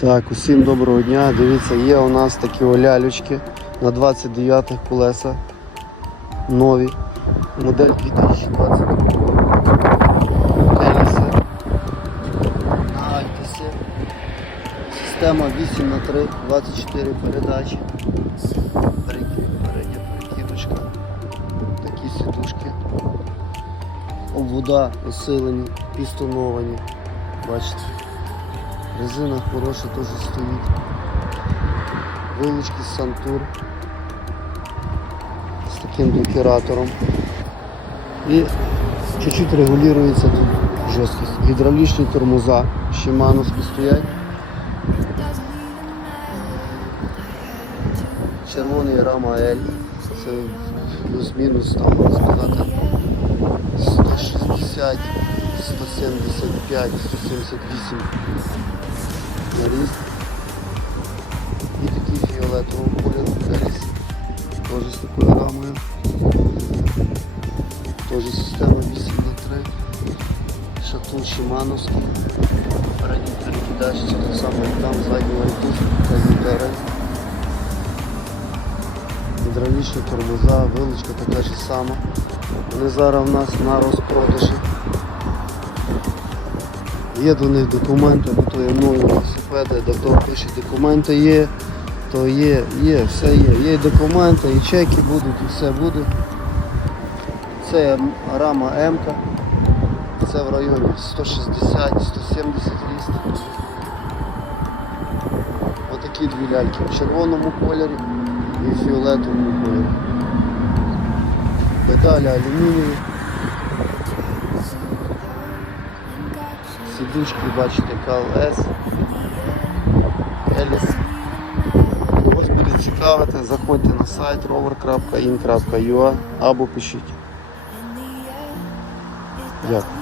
Так, усім доброго дня. Дивіться, є у нас такі олялючки на 29 колеса. Нові. Модель 2020 Еліси. На Альтисі. Система 8 на 3 24 передачі. Передня перекидочка. Такі сідушки. Обвода усилені, пістоновані. Бачите. Резина хороша теж стоїть. Вилучки Сантур з таким блокіратором. І чуть-чуть регулюється тут жорсткість. Гідравлічні тормоза Шимановські стоять. Червоний рама L. Це плюс-мінус там сказати 175, 178 наріз. І такий фіолетового кольору наріз. Теж з такою рамою. Теж система 8 на 3 Шатун Шимановський. Передній перекидач, так само там, заднього ряду, задній дверей. Гідравлічні тормоза, вилучка така ж сама. Вони зараз в нас на розпродажі. Є до них документи, бо то є нові велосипеди, до того пише документи є, то є, є, все є. Є документи, і чеки будуть, і все буде. Це рама М. Це в районі 160-170 ліст. Отакі дві ляльки в червоному кольорі і в фіолетовому кольорі. Педалі алюмінієві. Сідушки, бачите, КЛС, Еліс. Когось буде цікавити, заходьте на сайт rover.in.ua або пишіть. Дякую.